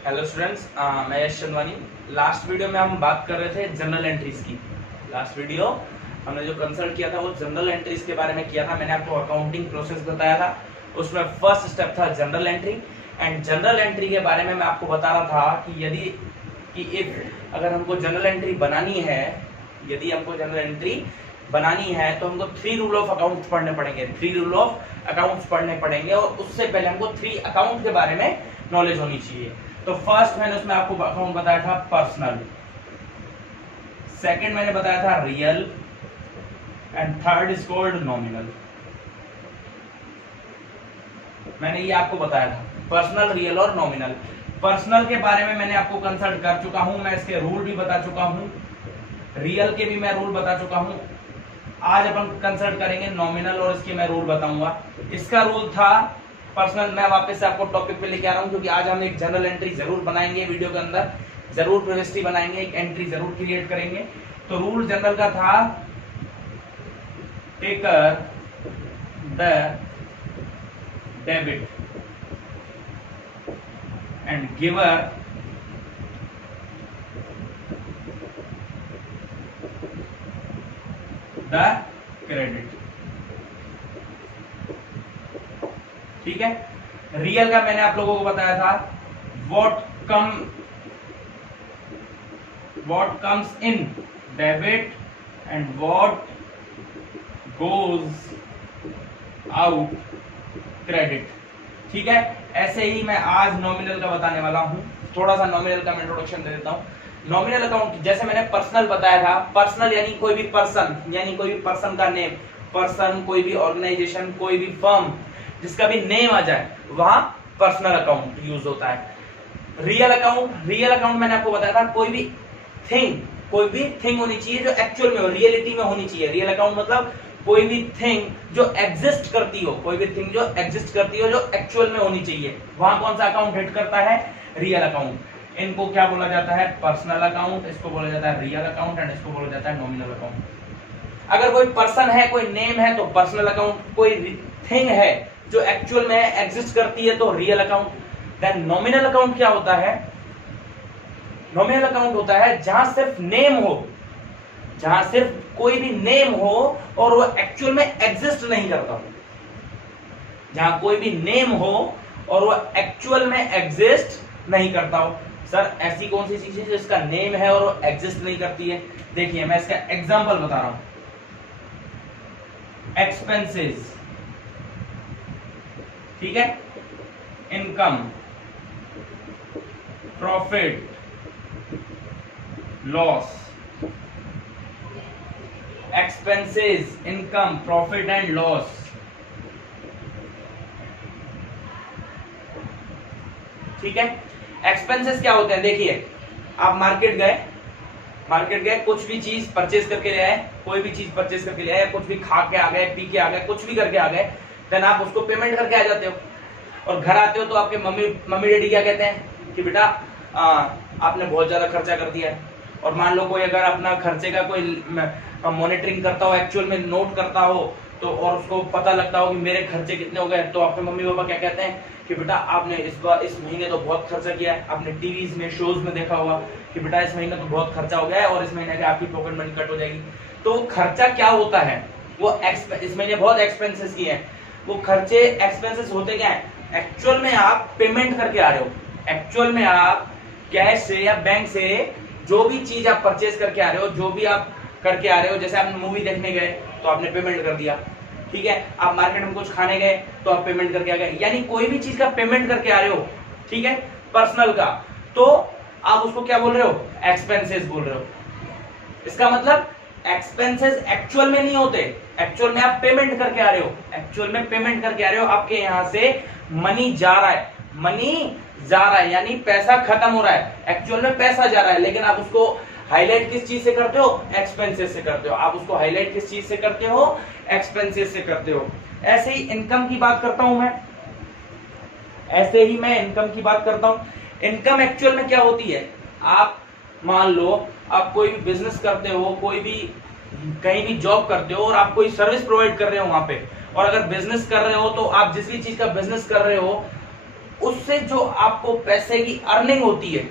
Hello students, मैं यश Chandwani. Last video में हम बात कर रहे थे जनरल एंट्रीज की। लास्ट वीडियो हमने जो कंसल्ट किया था वो जनरल एंट्रीज के बारे में किया था। मैंने आपको अकाउंटिंग प्रोसेस बताया था, उसमें फर्स्ट स्टेप था general entry. And general entry के बारे में मैं आपको बता रहा था कि अगर हमको जनरल एंट्री बनानी है, यदि हमको जनरल एंट्री बनानी है तो हमको 3 रूल ऑफ अकाउंट्स पढ़ने पड़ेंगे। 3 रूल ऑफ अकाउंट्स पढ़ने पड़ेंगे और उससे पहले हमको 3 अकाउंट के बारे में नॉलेज होनी चाहिए। तो फर्स्ट मैंने उसमें आपको अकाउंट बताया था पर्सनल, सेकंड मैंने बताया था real, and third is called nominal. मैंने ये आपको बताया था, पर्सनल, रियल और नॉमिनल। पर्सनल के बारे में मैंने आपको कंसल्ट कर चुका हूं, मैं इसके रूल भी बता चुका हूं, रियल के भी मैं रूल बता चुका हूं। आज अपन कंसल्ट करेंगे नॉमिनल और इसके मैं रूल बताऊंगा। इसका रूल था पर्सनल, मैं वापस से आपको टॉपिक पे लेके आ रहा हूं क्योंकि आज हम एक जनरल एंट्री जरूर बनाएंगे, वीडियो के अंदर जरूर प्रिवियसली बनाएंगे, एक एंट्री जरूर क्रिएट करेंगे। तो रूल जनरल का था, taker the debit and giver the credit. ठीक है। रियल का मैंने आप लोगों को बताया था, what comes in debit and what goes out credit. ठीक है। ऐसे ही मैं आज नॉमिनल का बताने वाला हूं। थोड़ा सा नॉमिनल का मैं इंट्रोडक्शन दे देता हूं। नॉमिनल अकाउंट जैसे मैंने पर्सनल बताया था, पर्सनल यानी कोई भी पर्सन, यानी कोई भी पर्सन का नेम, पर्सन, कोई भी ऑर्गेनाइजेशन, कोई भी फर्म जिसका भी नेम आ जाए वहां पर्सनल अकाउंट यूज होता है। रियल अकाउंट मैंने आपको बताया था, कोई भी थिंग होनी चाहिए जो एक्चुअल में हो, रियलिटी में होनी चाहिए। रियल अकाउंट मतलब कोई भी थिंग जो एग्जिस्ट करती हो, जो एक्चुअल में होनी चाहिए, वहां कौन सा अकाउंट हिट करता है? Real account. इनको क्या बोला जाता है? पर्सनल अकाउंट, इसको बोला जाता है रियल अकाउंट, एंड इसको बोला जाता है नॉमिनल अकाउंट। अगर कोई पर्सन है, कोई नेम है तो पर्सनल अकाउंट, कोई थिंग है जो एक्चुअल में एग्जिस्ट करती है तो real account. Then nominal account क्या होता है? नॉमिनल अकाउंट होता है जहां सिर्फ नेम हो, जहां सिर्फ कोई भी नेम हो और वो एक्चुअल में एग्जिस्ट नहीं करता हो। जहां कोई भी नेम हो और वो एक्चुअल में एग्जिस्ट नहीं करता हो। सर ऐसी कौन सी चीज है जिसका नेम है और वो एग्जिस्ट नहीं करती है? देखिए मैं इसका एग्जांपल बता रहा हूं। एक्सपेंसेस, ठीक है, income, profit, loss. Expenses, income, profit and loss. ठीक है। एक्सपेंसेस क्या होते हैं? देखिए आप मार्केट गए, कुछ भी चीज परचेज करके ले आए, कोई भी चीज परचेज करके ले आए, कुछ भी खा के आ गए, पी के आ गए, कुछ भी करके आ गए, देन आप उसको पेमेंट करके आ जाते हो और घर आते हो तो आपके मम्मी डैडी क्या कहते हैं कि बेटा आपने बहुत ज्यादा खर्चा कर दिया है। और मान लो कोई अगर अपना खर्चे का कोई मॉनिटरिंग करता हो, एक्चुअल में नोट करता हो तो, और उसको पता लगता हो कि मेरे खर्चे कितने हो गए, तो आपके मम्मी पापा क्या कहते हैं कि बेटा आपने इस महीने तो बहुत खर्चा किया है। आपने टीवीज में, शोज में देखा होगा कि बेटा इस महीने तो बहुत खर्चा हो गया है और इस महीने की आपकी पॉकेट मनी कट हो जाएगी। तो खर्चा क्या होता है? वो इस महीने बहुत एक्सपेंसेस किए हैं। वो खर्चे एक्सपेंसेस होते क्या है? एक्चुअल में आप पेमेंट करके आ रहे हो, एक्चुअल में आप कैश से या बैंक से जो भी चीज आप परचेज करके आ रहे हो, जो भी आप करके आ रहे हो, जैसे आप मूवी देखने गए तो आपने पेमेंट कर दिया, ठीक है, आप मार्केट में कुछ खाने गए तो आप पेमेंट करके आ गए, यानी कोई भी चीज का पेमेंट करके आ रहे हो, ठीक है, पर्सनल का, तो आप उसको क्या बोल रहे हो? एक्सपेंसेस बोल रहे हो। इसका मतलब एक्सपेंसेस एक्चुअल में नहीं होते, एक्चुअल में आप पेमेंट करके आ रहे हो, एक्चुअल में पेमेंट करके आ रहे हो, आपके यहां से मनी जा रहा है, यानी पैसा खत्म हो रहा है, एक्चुअल में पैसा जा रहा है, लेकिन आप उसको हाईलाइट किस चीज से करते हो? एक्सपेंसेस से करते हो। आप उसको हाईलाइट किस चीज से करते हो? एक्सपेंसेस से करते हो। ऐसे ही इनकम की बात करता हूं मैं, इनकम एक्चुअल में क्या होती है? आप मान लो आप कोई भी बिजनेस करते हो, कोई भी कहीं भी जॉब करते हो और आप कोई सर्विस प्रोवाइड कर रहे हो वहां पे, और अगर बिजनेस कर रहे हो तो आप जिस भी चीज का बिजनेस कर रहे हो उससे जो आपको पैसे की अर्निंग होती है,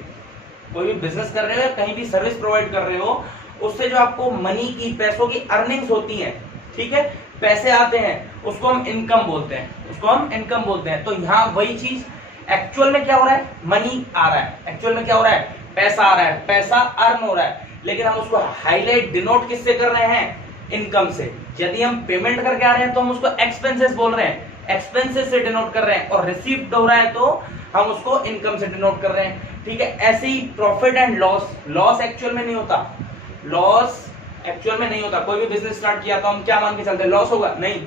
कोई भी बिजनेस कर रहे हो या कहीं भी सर्विस प्रोवाइड कर रहे हो, उससे जो आपको मनी की, पैसों की अर्निंग्स होती हैं, ठीक है, पैसे आते हैं, उसको हम इनकम बोलते हैं, उसको हम इनकम बोलते हैं। तो यहाँ वही चीज एक्चुअल में क्या हो रहा है, मनी आ रहा है, एक्चुअल में क्या हो रहा है, पैसा आ रहा है, पैसा अर्न हो रहा है, लेकिन हम उसको हाईलाइट, डिनोट किससे कर रहे हैं, इनकम से। यदि हम पेमेंट करके आ रहे हैं तो हम उसको एक्सपेंसेस बोल रहे हैं, एक्सपेंसेस से डिनोट कर रहे हैं, और रिसीव्ड हो रहा है तो हम उसको इनकम से डिनोट कर रहे हैं, ठीक है। ऐसे ही profit and loss, loss actual में नहीं होता, लॉस एक्चुअल में नहीं होता। कोई भी बिजनेस स्टार्ट किया तो हम क्या मान के चलते हैं, लॉस होगा, नहीं,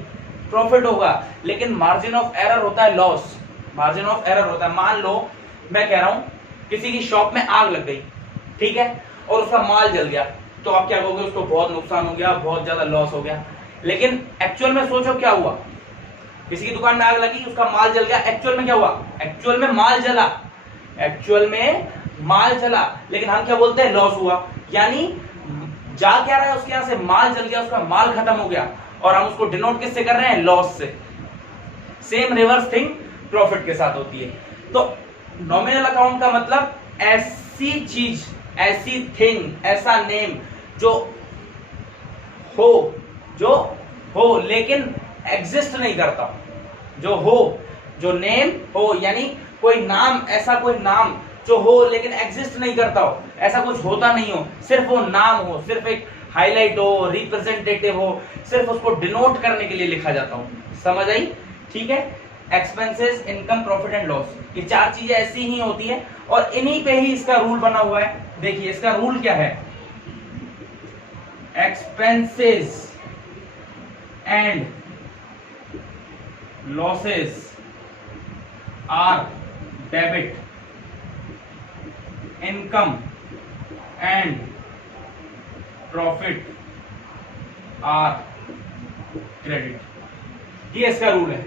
प्रॉफिट होगा, लेकिन मार्जिन ऑफ एरर होता है लॉस, मार्जिन ऑफ एरर होता है। मान लो मैं कह रहा हूं किसी की शॉप में आग लग गई, ठीक है, और उसका माल जल गया, तो आप क्या कहोगे, उसको बहुत नुकसान हो गया, बहुत ज्यादा लॉस हो गया। लेकिन एक्चुअल में सोचो क्या हुआ, किसी की दुकान में आग लगी, उसका माल जल गया, एक्चुअल में क्या हुआ, एक्चुअल में माल जला, एक्चुअल में माल जला, लेकिन हम क्या बोलते हैं, लॉस हुआ। यानी जा क्या रहा है, उसके यहां से माल जल गया, उसका माल खत्म हो गया, और हम उसको डिनोट किससे कर रहे हैं, लॉस से। सेम रिवर्स थिंग प्रॉफिट के साथ होती है। तो नॉमिनल अकाउंट का मतलब ऐसी चीज, ऐसी थिंग, ऐसा नेम जो हो लेकिन एग्जिस्ट नहीं करता, जो हो, जो नेम हो, यानी कोई नाम, ऐसा कोई नाम जो हो लेकिन एग्जिस्ट नहीं करता हो, ऐसा कुछ होता नहीं हो, सिर्फ वो नाम हो, सिर्फ एक हाईलाइट हो, रिप्रेजेंटेटिव हो, सिर्फ उसको डिनोट करने के लिए लिखा जाता हो। समझ आई, ठीक है। Expenses, income, profit and loss, ये चार चीजें ऐसी ही होती है, और इन्हीं पे ही इसका रूल बना हुआ है। देखिए इसका रूल क्या है, expenses and losses are debit, income and profit are credit. ये इसका रूल है,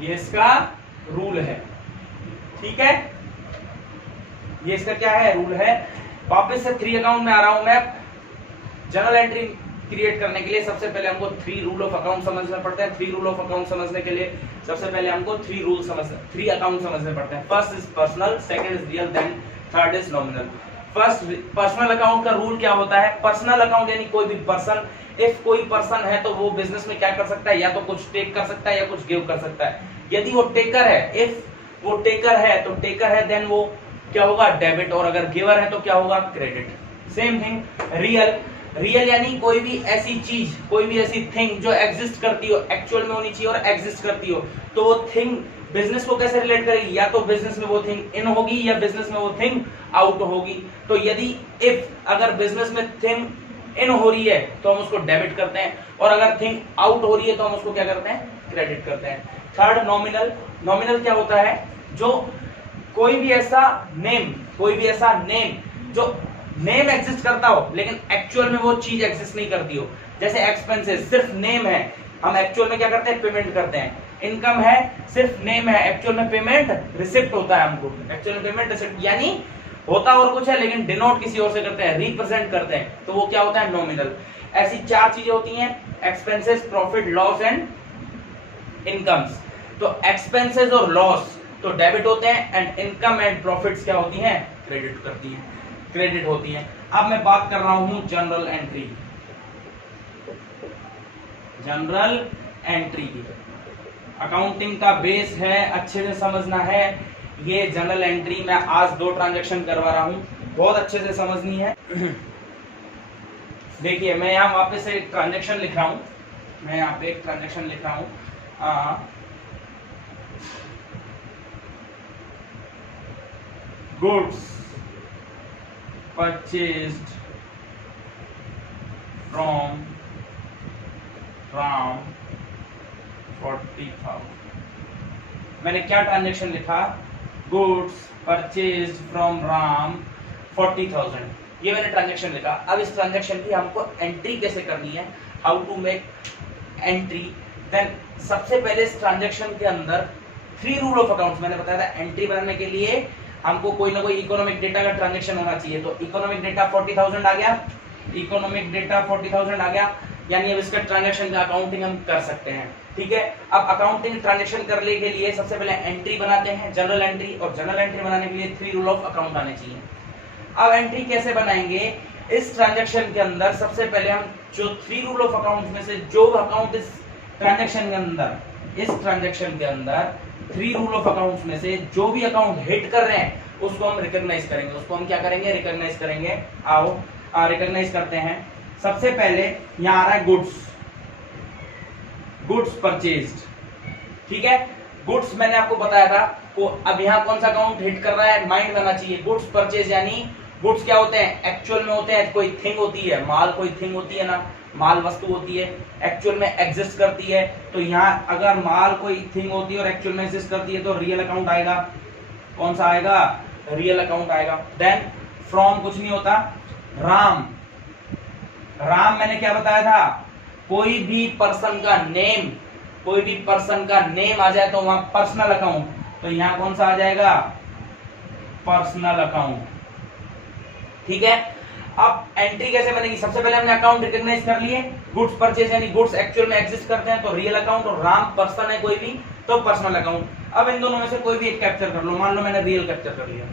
ये इसका रूल है, ठीक है। ये इसका क्या है, रूल है। वापस से 3 अकाउंट में आ रहा हूं मैं। जर्नल एंट्री क्रिएट करने के लिए सबसे पहले हमको 3 रूल ऑफ अकाउंट समझना पड़ता है। 3 रूल ऑफ अकाउंट समझने के लिए सबसे पहले हमको 3 अकाउंट समझने पड़ते हैं। First is personal, second is real, then third is nominal. First personal account का रूल क्या होता है, पर्सनल अकाउंट यानी कोई भी पर्सन, इफ कोई पर्सन है तो वो बिजनेस में क्या कर सकता है, या तो कुछ टेक कर सकता है या कुछ गिव कर सकता है। यदि वो टेकर है, इफ वो टेकर है तो टेकर है, देन वो क्या होगा, डेबिट, और अगर गिवर है तो क्या होगा, credit. Same thing real, real यानी कोई भी ऐसी चीज, कोई भी ऐसी थिंग जो एग्जिस्ट करती हो, एक्चुअल में होनी चाहिए और एग्जिस्ट करती हो, तो वो थिंग बिजनेस को कैसे रिलेट करेगी, या तो बिजनेस में वो थिंग इन होगी या बिजनेस में वो थिंग आउट होगी। तो यदि इफ अगर बिजनेस में थिंग इन हो रही है तो हम उसको डेबिट करते हैं, और अगर थिंग आउट हो रही है तो हम उसको क्या करते हैं, क्रेडिट करते हैं। थर्ड नॉमिनल, नॉमिनल क्या होता है, जो कोई भी ऐसा नेम, कोई भी ऐसा नेम जो नेम एग्जिस्ट करता हो लेकिन एक्चुअल में वो चीज एग्जिस्ट नहीं करती हो। जैसे एक्सपेंसेस सिर्फ नेम है, हम एक्चुअल में क्या करते हैं, पेमेंट करते हैं। इनकम है, सिर्फ नेम है, एक्चुअल में पेमेंट रिसिप्ट होता है, हमको एक्चुअल में पेमेंट रिसिप्ट, यानी होता और कुछ है लेकिन डिनोट किसी और से करते हैं, रिप्रेजेंट करते हैं, तो वो क्या होता है, नॉमिनल। ऐसी 4 चीजें होती हैं, expenses, profit, loss and incomes. तो एक्सपेंसेस और लॉस तो डेबिट होते हैं, एंड इनकम एंड प्रॉफिट्स क्या होती हैं, क्रेडिट करती हैं, क्रेडिट होती हैं। अब मैं बात कर रहा हूं जनरल एंट्री, जनरल एंट्री की। अकाउंटिंग का बेस है, अच्छे से समझना है। ये जनरल एंट्री मैं आज 2 ट्रांजैक्शन करवा रहा हूं, बहुत अच्छे से समझनी है। देखिए मैं यहाँ वापस से एक ट्रांजैक्शन लिख रहा हूं, मैं यहाँ पे एक ट्रांजैक्शन लिख रहा हूं। Goods purchased from Ram 40,000। मैंने क्या ट्रांजैक्शन लिखा, गुड्स परचेज्ड फ्रॉम राम 40,000, ये मैंने ट्रांजैक्शन लिखा। अब इस ट्रांजैक्शन की हमको एंट्री कैसे करनी है, how to make entry. Then सबसे पहले इस ट्रांजैक्शन के अंदर 3 रूल ऑफ अकाउंट्स मैंने बताया था। एंट्री बनाने के लिए हमको कोई ना कोई इकोनॉमिक डेटा का ट्रांजैक्शन होना चाहिए, तो इकोनॉमिक डेटा 40,000 आ गया, इकोनॉमिक डेटा 40,000 आ गया। यानी अब इसका ट्रांजैक्शन का अकाउंटिंग हम कर सकते हैं। ठीक है, अब अकाउंटिंग ट्रांजैक्शन करने के लिए सबसे पहले एंट्री बनाते हैं, जनरल एंट्री, और जनरल एंट्री बनाने के लिए 3 रूल ऑफ अकाउंट आने चाहिए। अब एंट्री कैसे बनाएंगे इस ट्रांजैक्शन के अंदर? सबसे पहले हम जो 3 रूल ऑफ अकाउंट में से जो अकाउंट इस ट्रांजैक्शन के अंदर, इस ट्रांजैक्शन के अंदर 3 रूल ऑफ अकाउंट्स में से जो भी अकाउंट हिट कर रहे हैं उसको हम रिकॉग्नाइज करेंगे। उसको हम क्या करेंगे? रिकॉग्नाइज करेंगे। आओ रिकॉग्नाइज करते हैं। सबसे पहले यहां आ रहा है गुड्स परचेज्ड। ठीक है, गुड्स मैंने आपको बताया था को अब यहाँ कौन सा अकाउंट हिट कर रहा है माइंड करना चाहिए। गुड्स परचेज यानी गुड्स क्या होते हैं? एक्चुअल में होते हैं, कोई थिंग होती है, माल कोई थिंग होती है ना, माल वस्तु होती है, एक्चुअल में एग्जिस्ट करती है। तो यहाँ अगर माल कोई थिंग होती है और एक्चुअल में एग्जिस्ट करती है तो रियल अकाउंट आएगा। कौन सा आएगा? रियल अकाउंट आएगा। देन फ्रॉम कुछ नहीं होता, राम। राम मैंने क्या बताया था? कोई भी पर्सन का नेम, कोई भी पर्सन का नेम आ जाए तो वहां पर्सनल अकाउंट, तो यहां कौन सा आ जाएगा? Personal account. ठीक है, अब एंट्री कैसे बनेगी? सबसे पहले हमने अकाउंट रिकॉग्नाइज कर लिए, गुड्स परचेज यानी गुड्स एक्चुअल में एग्जिस्ट करते हैं तो रियल अकाउंट, और राम पर्सन है कोई भी तो पर्सनल अकाउंट। अब इन दोनों में से कोई भी एक कैप्चर कर लो। मान लो मैंने रियल कैप्चर कर लिया।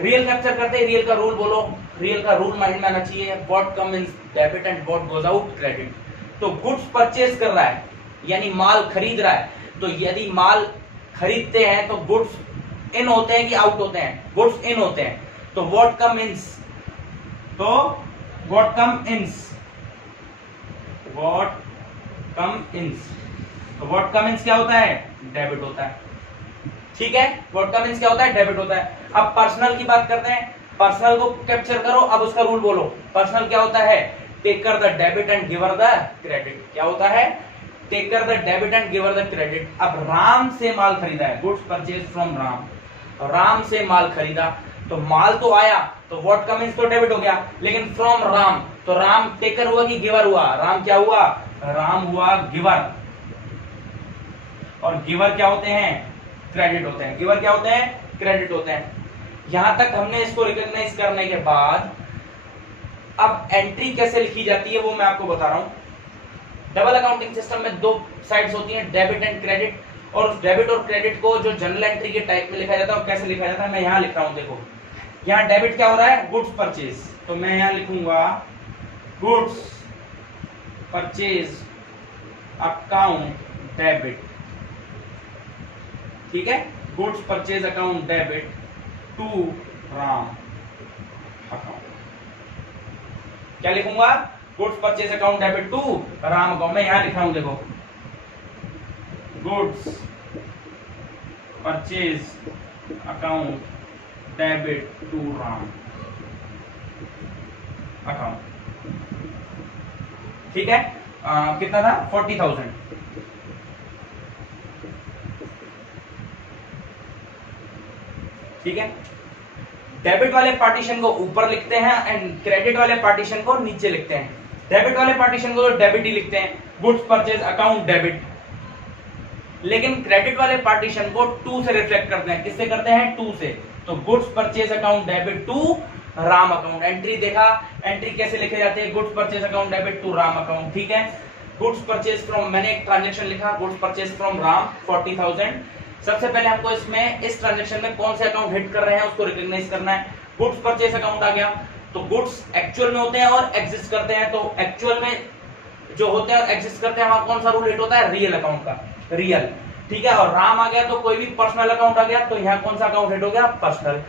रियल कैप्चर करते ही रियल का रूल बोलो। रियल का रूल माइंड में आना चाहिए, what come in debit and what goes out credit. तो गुड्स परचेज कर रहा है यानी माल खरीद रहा है, तो यदि माल खरीदते हैं तो गुड्स इन होते हैं कि आउट होते हैं? गुड्स इन होते हैं। तो व्हाट कम इन्स, तो व्हाट कम इन्स, व्हाट कम इन्स, तो व्हाट कम इन्स क्या होता है? डेबिट होता है। ठीक है, व्हाट कम इन्स क्या होता है? डेबिट होता है। अब पर्सनल की बात करते हैं, पर्सनल को कैप्चर करो। अब उसका रूल बोलो। पर्सनल क्या होता है? Taker the debit and giver the credit. क्या होता है? Taker the debit and giver the credit. अब राम से माल खरीदा है, goods purchase from Ram, Ram से माल खरीदा तो माल तो आया तो व्हाट कम इन्स तो डेबिट हो गया, लेकिन फ्रॉम राम, तो राम टेकर हुआ कि गिवर हुआ? राम क्या हुआ? राम हुआ गिवर। और गिवर क्या होते हैं? क्रेडिट होते हैं। गिवर क्या होते हैं? क्रेडिट होते हैं। यहां तक हमने इसको रिकॉग्नाइज करने के बाद अब एंट्री कैसे लिखी जाती है वो मैं आपको बता रहा हूं। डबल अकाउंटिंग सिस्टम में 2 साइड्स होती हैं, डेबिट एंड क्रेडिट। और उस डेबिट और क्रेडिट को जो जनरल एंट्री के टाइप में लिखा जाता है और कैसे लिखा जाता है मैं यहां लिख रहा हूं। देखो यहां डेबिट क्या हो रहा है? गुड्स परचेज, तो मैं यहां लिखूंगा गुड्स परचेज अकाउंट डेबिट। ठीक है, goods purchase account debit to Ram account. क्या लिखूंगा? Goods purchase account debit to Ram account. मैं यहां लिख रहा हूं, देखो goods purchase account debit to Ram account. ठीक है, कितना था? 40,000। ठीक है, डेबिट वाले पार्टीशन को ऊपर लिखते हैं एंड क्रेडिट वाले पार्टीशन को नीचे लिखते हैं। डेबिट वाले पार्टीशन को तो डेबिट ही लिखते हैं, गुड्स परचेज अकाउंट डेबिट, लेकिन क्रेडिट वाले पार्टीशन को 2 से रिफ्लेक्ट करते हैं। किससे करते हैं? 2 से। तो goods purchase account debit to Ram account. Entry देखा, एंट्री कैसे लिखे जाते हैं? Goods purchase account debit to Ram account. ठीक है, गुड्स परचेज फ्रॉम, मैंने एक ट्रांजेक्शन लिखा, गुड्स परचेज फ्रॉम राम 40,000। सबसे पहले हमको इसमें इस ट्रांजेक्शन में कौन से अकाउंट हिट कर रहे हैं उसको रिकॉग्नाइज करना है। गुड्स परचेज अकाउंट आ गया, तो गुड्स एक्चुअल में होते हैं और एग्जिस्ट करते हैं, तो एक्चुअल में जो होते हैं और एग्जिस्ट करते हैं वहां कौन सा रूल हिट होता है? रियल अकाउंट का, रियल। ठीक है, और राम आ गया तो कोई भी पर्सनल अकाउंट आ गया, तो यहाँ कौन सा अकाउंट हिट हो गया? पर्सनल।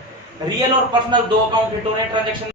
रियल और पर्सनल 2 अकाउंट हिट हो रहे हैं ट्रांजेक्शन